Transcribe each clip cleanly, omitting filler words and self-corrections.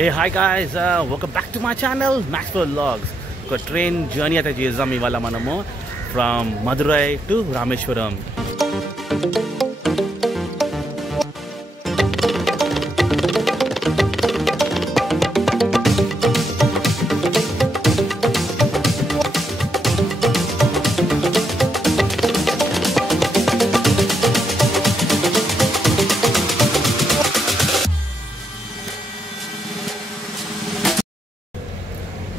Hey, hi guys, welcome back to my channel, Maxwell Vlogs. ఒక train journey అయితే చేద్దాం ఇవాళ మనము from Madurai to Rameswaram.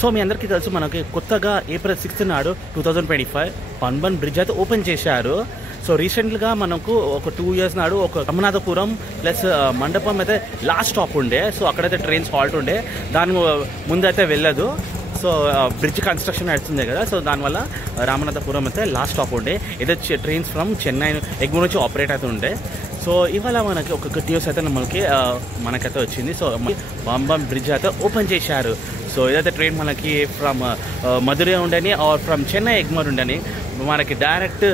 So మీ అందరికీ తెలుసు, మనకి కొత్తగా ఏప్రిల్ 6 నాడు 2025 పన్బన్ బ్రిడ్జ్ అయితే ఓపెన్ చేశారు. సో రీసెంట్గా మనకు ఒక 2 years నాడు ఒక రమనాథపురం ప్లస్ మండపం అయితే లాస్ట్ స్టాప్ ఉండే. సో అక్కడైతే ట్రైన్స్ హాల్ట్ ఉండే, దాని ముందు అయితే వెళ్ళదు. సో బ్రిడ్జ్ కన్స్ట్రక్షన్ అవుతుంది కదా, సో దానివల్ల రామనాథపురం అయితే లాస్ట్ స్టాప్ ఉండే. ఏదో ట్రైన్స్ ఫ్రమ్ చెన్నై ఎగ్మూర్ నుంచి ఆపరేట్ అయితే ఉండే. సో ఇవాళ మనకి ఒక గుడ్ న్యూస్ అయితే మనకైతే వచ్చింది. సో పంబన్ బ్రిడ్జ్ అయితే ఓపెన్ చేశారు. సో ఏదైతే ట్రైన్ మనకి ఫ్రమ్ మధురై ఉండని ఆర్ ఫ్రమ్ చెన్నై ఎగ్మూర్ ఉండని మనకి డైరెక్ట్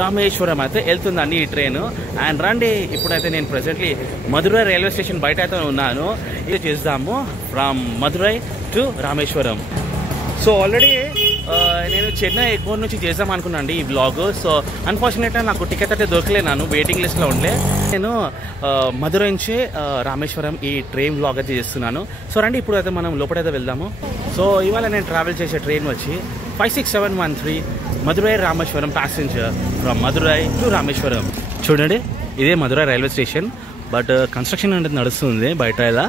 రామేశ్వరం అయితే వెళ్తుందండి ఈ ట్రైన్. అండ్ రండి, ఇప్పుడైతే నేను ప్రెసెంట్లీ మధురై రైల్వే స్టేషన్ బయట అయితే ఉన్నాను. ఇది చేద్దాము from Madurai to Rameswaram. So already నేను చెన్నై ఎగ్మూర్ నుంచి చేద్దాం అనుకున్నాను ఈ బ్లాగ్. సో అన్ఫార్చునేట్గా నాకు టికెట్ అయితే దొరకలేను, వెయిటింగ్ లిస్ట్లో ఉండే. నేను మధురై నుంచి రామేశ్వరం ఈ ట్రైన్ బ్లాగ్ అయితే చేస్తున్నాను. సో రండి, ఇప్పుడు అయితే మనం లోపలైతే వెళ్దాము. సో ఇవాళ నేను ట్రావెల్ చేసే ట్రైన్ వచ్చి 56713 Madurai Rameswaram passenger from Madurai to Rameswaram. చూడండి, ఇదే Madurai railway station, but construction అనేది నడుస్తుంది బయట ఇలా.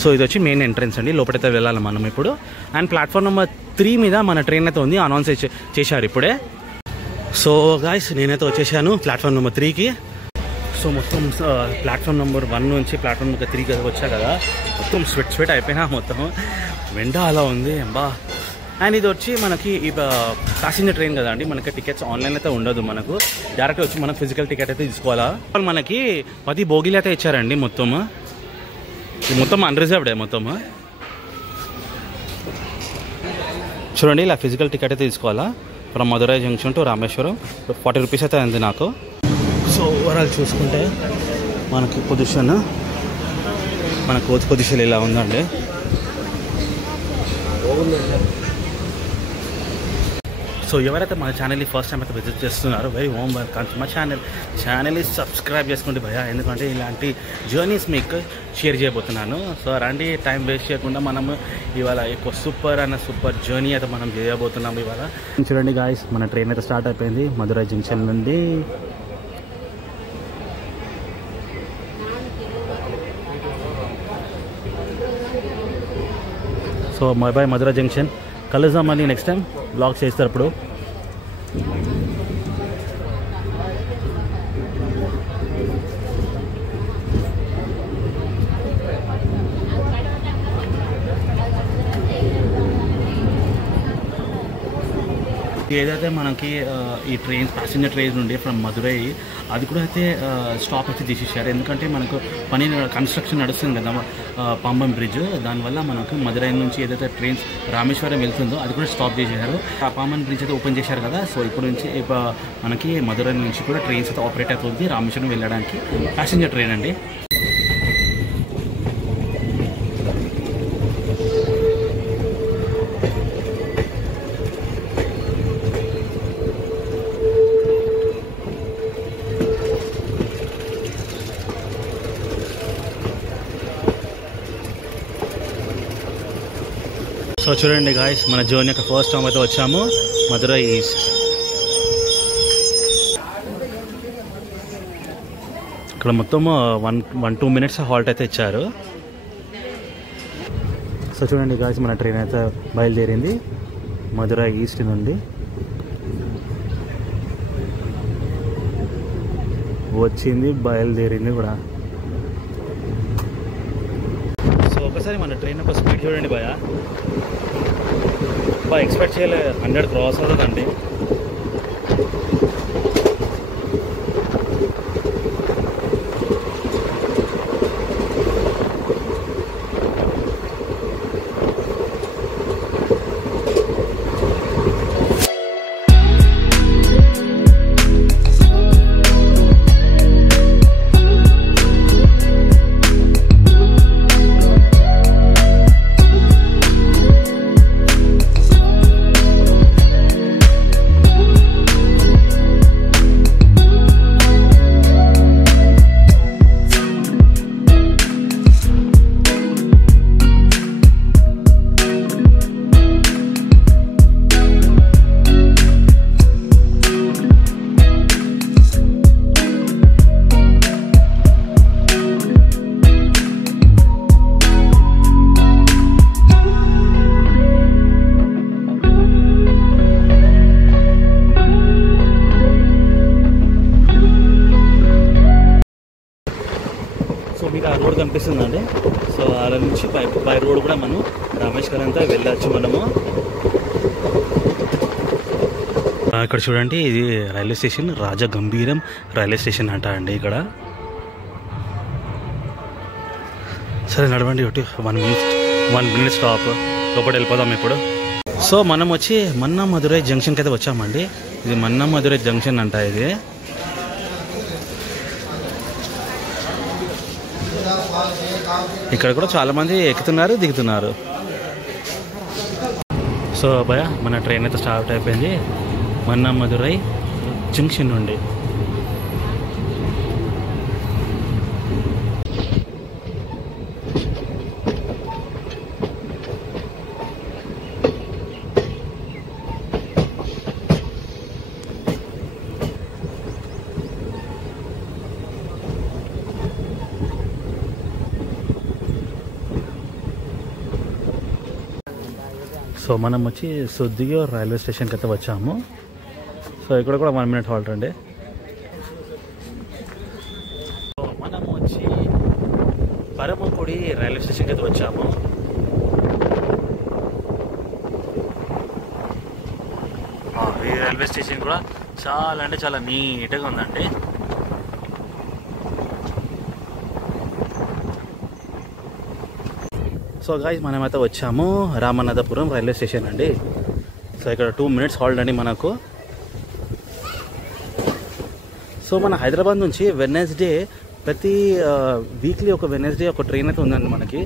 సో ఇది వచ్చి మెయిన్ ఎంట్రన్స్ అండి, లోపలైతే వెళ్ళాలి మనం ఇప్పుడు. అండ్ ప్లాట్ఫామ్ నెంబర్ 3 మీద మన ట్రైన్ అయితే ఉంది, అనౌన్స్ చేశారు ఇప్పుడే. సో గాయ్స్, నేనైతే వచ్చేసాను ప్లాట్ఫామ్ నెంబర్ 3కి. సో మొత్తం ప్లాట్ఫామ్ నెంబర్ 1 నుంచి ప్లాట్ఫామ్ నెంబర్ 3 వచ్చా కదా, మొత్తం స్వెట్ అయిపోయినా, మొత్తం వెంట అలా ఉంది బా. అండ్ ఇది వచ్చి మనకి ఈ ప్యాసింజర్ ట్రైన్ కదా అండి, మనకి టికెట్స్ ఆన్లైన్ అయితే ఉండదు, మనకు డైరెక్ట్ వచ్చి మనకు ఫిజికల్ టికెట్ అయితే తీసుకోవాలా. మనకి 10 బోగీలు అయితే ఇచ్చారండి మొత్తం అన్రిజర్వ్డే మొత్తం. చూడండి, ఇలా ఫిజికల్ టికెట్ అయితే తీసుకోవాలా from Madurai junction to Rameswaram. 40 rupees అయితే అయింది నాకు. సో ఓవరాల్ చూసుకుంటే మనకి పొజిషన్, మన కోచ్ పొజిషన్ ఇలా ఉందండి. సో ఎవరైతే మన ఛానల్ని ఫస్ట్ టైం అయితే విజిట్ చేస్తున్నారో very warm welcome to my ఛానల్ని సబ్స్క్రైబ్ చేసుకోండి భయ్యా, ఎందుకంటే ఇలాంటి జర్నీస్ మీకు షేర్ చేయబోతున్నాను. సో రండి, టైం వేస్ట్ చేయకుండా మనము ఇవాళ ఎక్కువ సూపర్ జర్నీ అయితే మనం చేయబోతున్నాము ఇవాళ. చూడండి గాయ్స్, మన ట్రైన్ అయితే స్టార్ట్ అయిపోయింది మధురై జంక్షన్ నుండి. సో బై మధురై జంక్షన్, కలుద్దాం మళ్ళీ నెక్స్ట్ టైం బ్లాగ్ చేస్తారు అప్పుడు. ఏదైతే మనకి ఈ ట్రైన్ ప్యాసింజర్ ట్రైన్ నుండి ఫ్రమ్ మధురై, అది కూడా అయితే స్టాప్ అయితే తీసేసారు. ఎందుకంటే మనకు కన్స్ట్రక్షన్ నడుస్తుంది కదా పంబన్ బ్రిడ్జ్, దానివల్ల మనకు మధురై నుంచి ఏదైతే ట్రైన్స్ రామేశ్వరం వెళ్తుందో అది కూడా స్టాప్ చేసేసారు. ఆ పంబన్ బ్రిడ్జ్ అయితే ఓపెన్ చేశారు కదా, సో ఇప్పుడు నుంచి మనకి మధురై నుంచి కూడా ట్రైన్స్ అయితే ఆపరేట్ అవుతుంది రామేశ్వరం వెళ్ళడానికి. ప్యాసింజర్ ట్రైన్ అండి. సో చూడండి గాయ్స్, మన జర్నీ యొక్క ఫస్ట్ టైం అయితే వచ్చాము మధురై ఈస్ట్. ఇక్కడ మొత్తం 1-2 minutes హాల్ట్ అయితే ఇచ్చారు. సో చూడండి గాయ్స్, మన ట్రైన్ అయితే బయలుదేరింది మధురై ఈస్ట్ నుండి. వచ్చింది, బయలుదేరింది కూడా. సో ఒకసారి మన ట్రైన్ యొక్క స్పీడ్ చూడండి భయ్యా, ఎక్స్పెక్ట్ చేయలేదు 100 క్రాస్ అవుతుందండి. రోడ్ కనిపిస్తుందండి. సో ఆడ నుంచి బై రోడ్ కూడా మనం రామేశ్వరం అంతా వెళ్ళచ్చు మనము. ఇక్కడ చూడండి, ఇది రైల్వే స్టేషన్, రాజగంభీరం రైల్వే స్టేషన్ అంట అండి ఇక్కడ. సరే నడవండి, ఒకటి 1 minute స్టాప్, లోపల వెళ్ళిపోదాం ఇప్పుడు. సో మనం వచ్చి మన్నా మధురై జంక్షన్కి అయితే వచ్చామండి. ఇది మన్నా మధురై జంక్షన్ అంట ఇది. ఇక్కడ కూడా చాలామంది ఎక్కుతున్నారు, దిగుతున్నారు. సో భయ మన ట్రైన్ అయితే స్టార్ట్ అయిపోయింది మన్నా మధురై జంక్షన్ నుండి. సో మనం వచ్చి సుద్దియో రైల్వే స్టేషన్కి అయితే వచ్చాము. సో ఇక్కడ కూడా 1 minute హాల్ట్ అండి. సో మనం వచ్చి పరమకుడి రైల్వే స్టేషన్కి అయితే వచ్చాము. ఈ రైల్వే స్టేషన్ కూడా చాలా అంటే చాలా నీట్గా ఉందండి. సో గాయ్స్ మనమైతే వచ్చాము రామనాథపురం రైల్వే స్టేషన్ అండి. సో ఇక్కడ 2 minutes హాల్ట్ అండి మనకు. సో మన హైదరాబాద్ నుంచి వెడ్నెస్డే ప్రతి వీక్లీ ఒక వెడ్నెస్డే ఒక ట్రైన్ అయితే ఉందండి మనకి.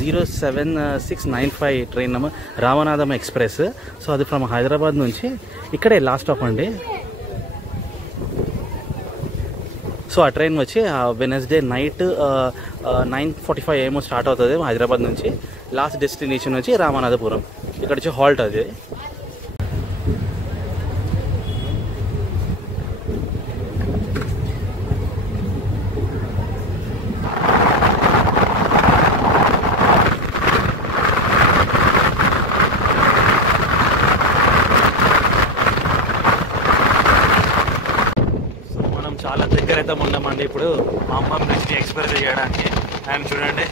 07695 train number Ramanatham express. So అది ఫ్రమ్ హైదరాబాద్ నుంచి ఇక్కడే లాస్ట్ స్టాప్ అండి. సో ఆ ట్రైన్ వచ్చి వెడ్నెస్డే నైట్ 9:45 AM స్టార్ట్ అవుతుంది హైదరాబాద్ నుంచి. లాస్ట్ డెస్టినేషన్ వచ్చి రామనాథపురం. ఇక్కడ వచ్చి హాల్ట్ అది. చాలా దగ్గర అయితే ఉన్నామండి ఇప్పుడు మాంబం బ్రిడ్జ్ని ఎక్స్ప్రెస్ చేయడానికి. అండ్ చూడండి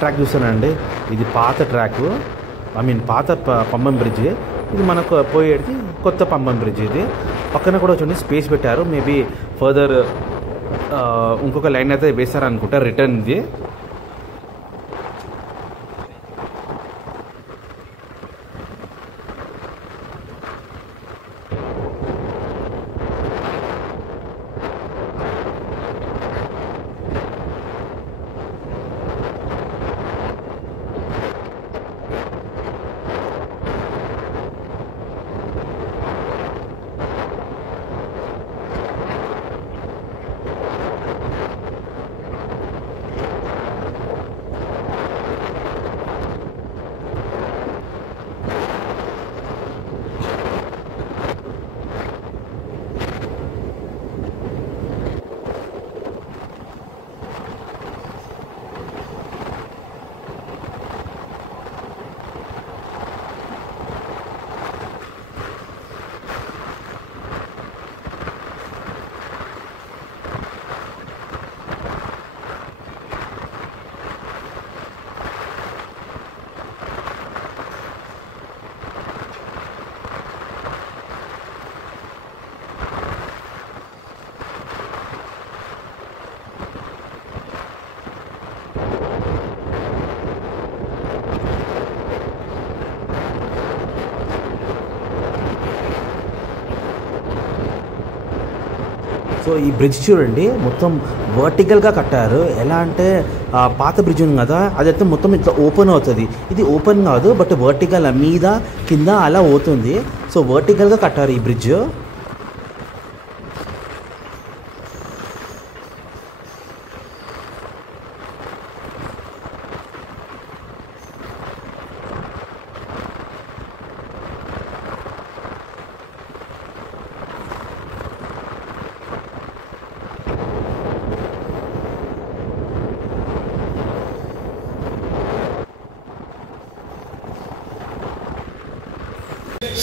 ట్రాక్ చూస్తానండి. ఇది పాత ట్రాక్, పాత పంబం బ్రిడ్జ్. ఇది మనకు పోయేది కొత్త పంబం బ్రిడ్జ్. ఇది పక్కన కూడా చూడండి స్పేస్ పెట్టారు. మేబీ ఫర్దర్ ఇంకొక లైన్ అయితే వేస్తారనుకుంటా రిటర్న్. ఇది సో ఈ బ్రిడ్జ్ చూడండి మొత్తం వర్టికల్గా కట్టారు. ఎలా అంటే పాత బ్రిడ్జ్ ఉంది కదా, అదైతే మొత్తం ఇట్లా ఓపెన్ అవుతుంది. ఇది ఓపెన్ కాదు, బట్ వర్టికల్ మీద కింద అలా అవుతుంది. సో వర్టికల్గా కట్టారు ఈ బ్రిడ్జ్.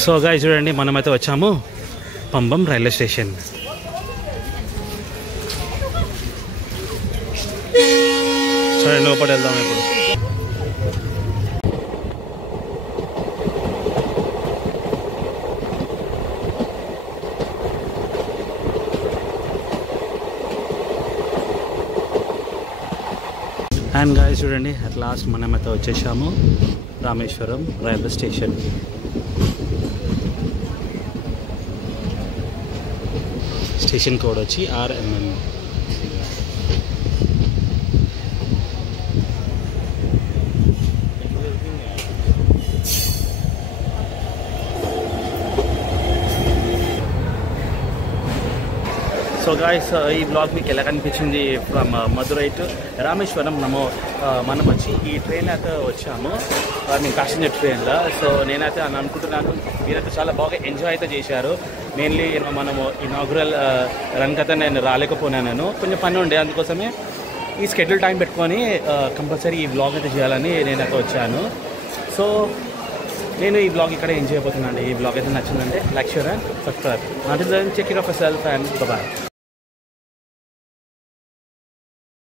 సో గాయ్స్ చూడండి, మనమైతే వచ్చాము పంబం రైల్వే స్టేషన్. సరే లోపల వెళ్దాం ఇప్పుడు. అండ్ గాయ్స్ చూడండి, అట్ లాస్ట్ మనమైతే వచ్చేసాము Rameswaram railway station. Station code వచ్చి RMM. సో గాయ్స్, ఈ బ్లాగ్ మీకు ఎలా కనిపించింది? ఫ్రమ్ మధురై టు రామేశ్వరం మనం వచ్చి ఈ ట్రైన్ అయితే వచ్చాము, మేము ప్యాసింజర్ ట్రైన్లో. సో నేనైతే అని అనుకుంటున్నాను, మీరైతే చాలా బాగా ఎంజాయ్ అయితే చేశారు. మెయిన్లీ మనము ఇనాగ్రల్ రన్కి అయితే నేను రాలేకపోయినాను, కొంచెం పని ఉండే, అందుకోసమే ఈ స్కెడ్యూల్ టైం పెట్టుకొని కంపల్సరీ ఈ బ్లాగ్ అయితే చేయాలని నేనైతే వచ్చాను. సో నేను ఈ బ్లాగ్ ఇక్కడ ఎంజాయ్ అయిపోతున్నాను. ఈ బ్లాగ్ అయితే నచ్చిందంటే like, share and subscribe. Until then, take care of yourself and bye-bye.